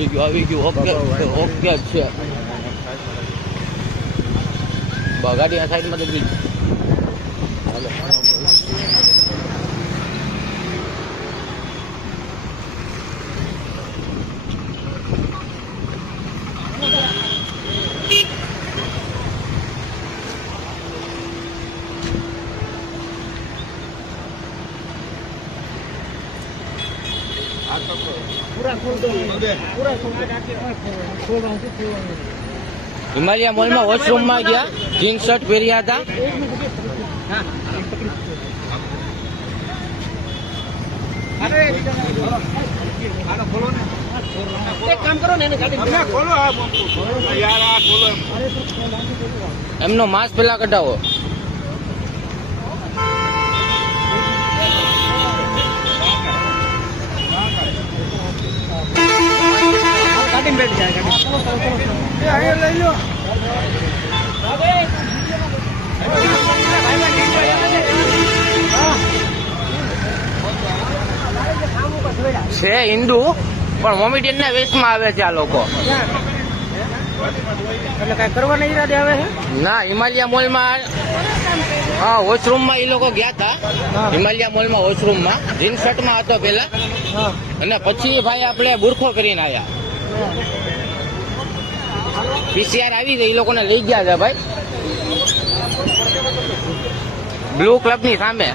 આવી ગયું okay okay છે ગાડી આ સાઈડમાં તો હાલો હિમાલયા મોલમાં વોશરૂમમાં ગયા જીન્સ શર્ટ પહેર્યા હતા એમનો માસ્ક પેલા કઢાવો છે હિન્દુ પણ મોમેડિયન ના વેશમાં આવે છે આ લોકો એટલે કઈ કરવાના ઈરાદે આવે છે ના હિમાલયા મોલમાં હા વોશરૂમમાં એ લોકો ગયા હતા હિમાલયા મોલમાં વોશરૂમમાં જીન્સ શર્ટમાં હતો પેલા અને પછી ભાઈ આપણે બુરખો કરીને આવ્યા પીસીઆર આવી ગઈ એ લોકોને લઈ ગયા છે ભાઈ બ્લુ ક્લબ ની સામે